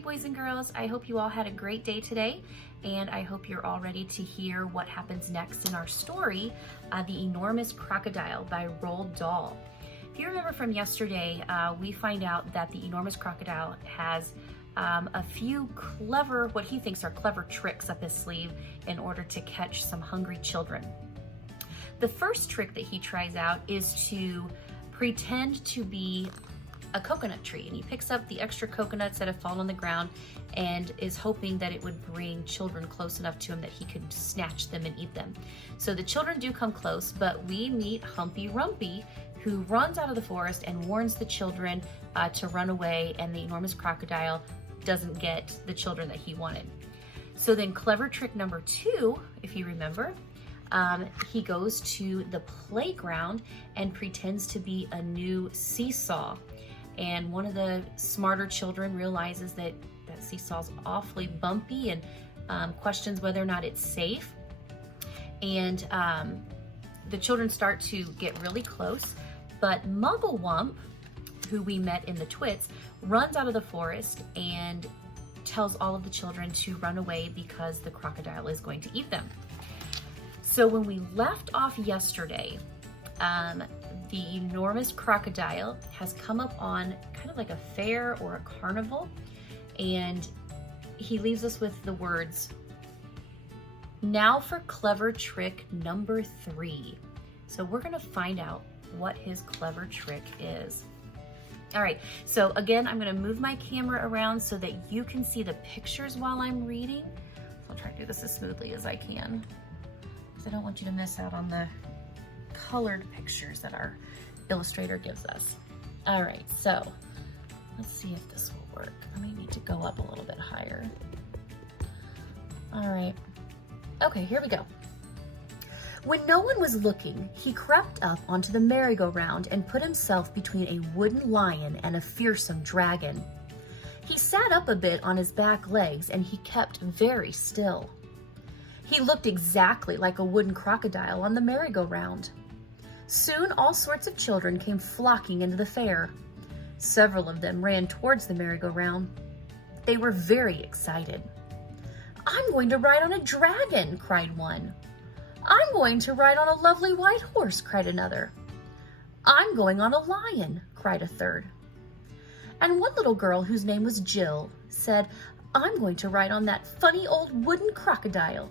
boys and girls. I hope you all had a great day today, and I hope you're all ready to hear what happens next in our story, The Enormous Crocodile by Roald Dahl. If you remember from yesterday, we find out that the enormous crocodile has a few clever, what he thinks are clever tricks up his sleeve in order to catch some hungry children. The first trick that he tries out is to pretend to be a coconut tree, and he picks up the extra coconuts that have fallen on the ground and is hoping that it would bring children close enough to him that he could snatch them and eat them. So the children do come close, but we meet Humpy Rumpy, who runs out of the forest and warns the children to run away, and the enormous crocodile doesn't get the children that he wanted. So then clever trick number 2, if you remember, he goes to the playground and pretends to be a new seesaw. And one of the smarter children realizes that that seesaw's awfully bumpy and questions whether or not it's safe. And the children start to get really close, but Mugglewump, who we met in the Twits, runs out of the forest and tells all of the children to run away because the crocodile is going to eat them. So when we left off yesterday, the enormous crocodile has come up on kind of like a fair or a carnival, and he leaves us with the words, "Now for clever trick number 3. So we're gonna find out what his clever trick is. All right, so again, I'm gonna move my camera around so that you can see the pictures while I'm reading. So I'll try to do this as smoothly as I can, because I don't want you to miss out on the colored pictures that our illustrator gives us. All right, so let's see if this will work. I may need to go up a little bit higher. All right, okay, here we go. When no one was looking, he crept up onto the merry-go-round and put himself between a wooden lion and a fearsome dragon. He sat up a bit on his back legs and he kept very still. He looked exactly like a wooden crocodile on the merry-go-round. Soon all sorts of children came flocking into the fair. Several of them ran towards the merry-go-round. They were very excited. "I'm going to ride on a dragon," cried one. "I'm going to ride on a lovely white horse," cried another. "I'm going on a lion," cried a third. And one little girl, whose name was Jill, said, "I'm going to ride on that funny old wooden crocodile."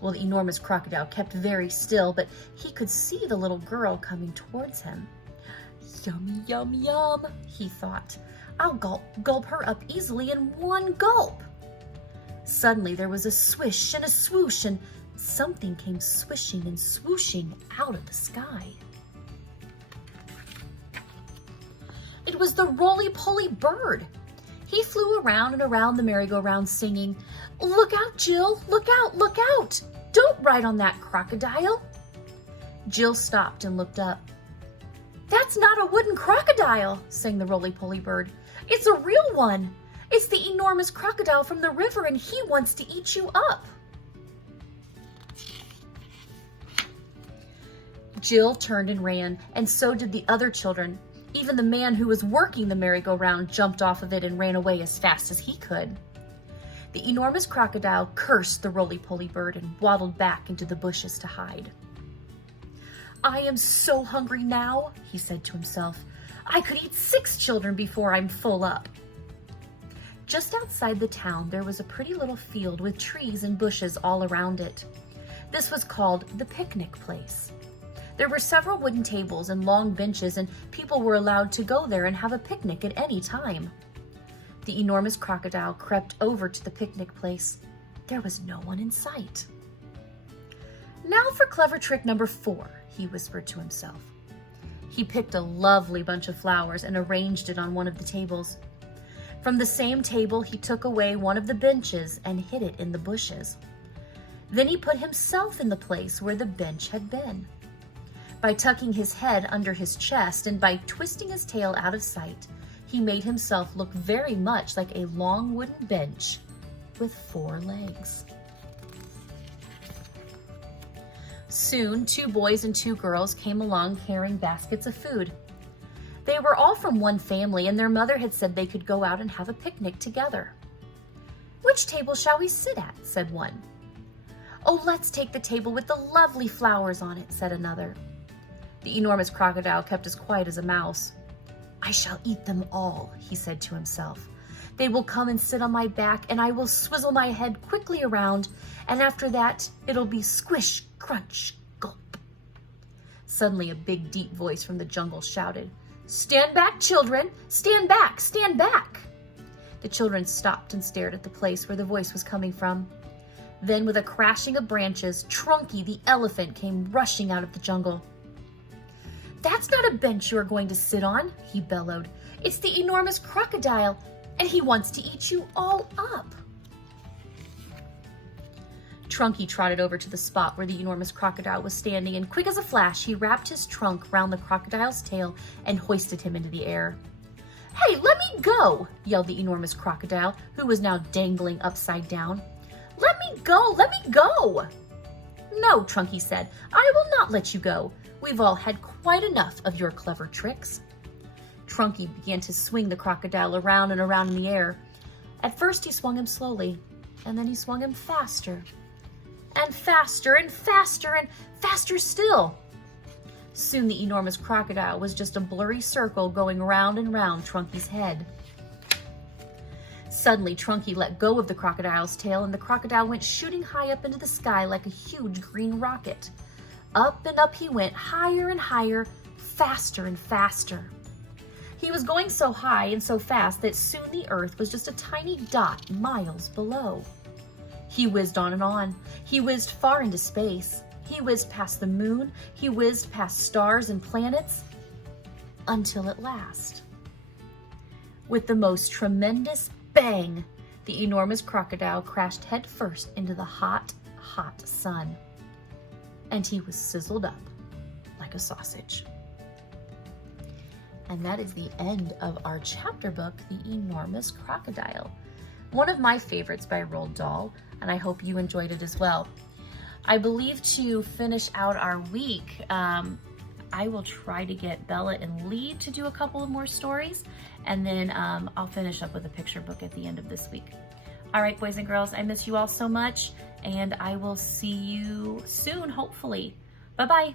Well, the enormous crocodile kept very still, but he could see the little girl coming towards him. "Yum, yum, yum," he thought. "I'll gulp her up easily in one gulp." Suddenly there was a swish and a swoosh, and something came swishing and swooshing out of the sky. It was the roly-poly bird. He flew around and around the merry-go-round singing, "Look out, Jill, look out, look out! Don't ride on that crocodile." Jill stopped and looked up. "That's not a wooden crocodile," sang the roly-poly bird. "It's a real one. It's the enormous crocodile from the river, and he wants to eat you up." Jill turned and ran, and so did the other children. Even the man who was working the merry-go-round jumped off of it and ran away as fast as he could. The enormous crocodile cursed the roly-poly bird and waddled back into the bushes to hide. "I am so hungry now," he said to himself. "I could eat 6 children before I'm full up." Just outside the town, there was a pretty little field with trees and bushes all around it. This was called the picnic place. There were several wooden tables and long benches, and people were allowed to go there and have a picnic at any time. The enormous crocodile crept over to the picnic place. There was no one in sight. "Now for clever trick number 4, he whispered to himself. He picked a lovely bunch of flowers and arranged it on one of the tables. From the same table, he took away one of the benches and hid it in the bushes. Then he put himself in the place where the bench had been. By tucking his head under his chest and by twisting his tail out of sight, he made himself look very much like a long wooden bench with 4 legs. Soon, 2 boys and 2 girls came along carrying baskets of food. They were all from one family, and their mother had said they could go out and have a picnic together. "Which table shall we sit at?" said one. "Oh, let's take the table with the lovely flowers on it," said another. The enormous crocodile kept as quiet as a mouse. "I shall eat them all," he said to himself. "They will come and sit on my back, and I will swizzle my head quickly around, and after that, it'll be squish, crunch, gulp." Suddenly, a big, deep voice from the jungle shouted, "Stand back, children! Stand back! Stand back!" The children stopped and stared at the place where the voice was coming from. Then, with a crashing of branches, Trunky the elephant came rushing out of the jungle. "That's not a bench you are going to sit on," he bellowed. "It's the enormous crocodile, and he wants to eat you all up." Trunky trotted over to the spot where the enormous crocodile was standing, and quick as a flash, he wrapped his trunk round the crocodile's tail and hoisted him into the air. "Hey, let me go!" yelled the enormous crocodile, who was now dangling upside down. "Let me go! Let me go!" "No," Trunky said, "I will not let you go. We've all had quite enough of your clever tricks." Trunky began to swing the crocodile around and around in the air. At first he swung him slowly, and then he swung him faster. And faster and faster and faster still. Soon the enormous crocodile was just a blurry circle going round and round Trunky's head. Suddenly, Trunky let go of the crocodile's tail, and the crocodile went shooting high up into the sky like a huge green rocket. Up and up he went, higher and higher, faster and faster. He was going so high and so fast that soon the earth was just a tiny dot miles below. He whizzed on and on. He whizzed far into space. He whizzed past the moon. He whizzed past stars and planets, until at last, with the most tremendous bang, the enormous crocodile crashed head first into the hot, hot sun. And he was sizzled up like a sausage. And that is the end of our chapter book, The Enormous Crocodile. One of my favorites by Roald Dahl, and I hope you enjoyed it as well. I believe to finish out our week, I will try to get Bella and Lee to do a couple of more stories, and then I'll finish up with a picture book at the end of this week. All right, boys and girls, I miss you all so much, and I will see you soon, hopefully. Bye-bye.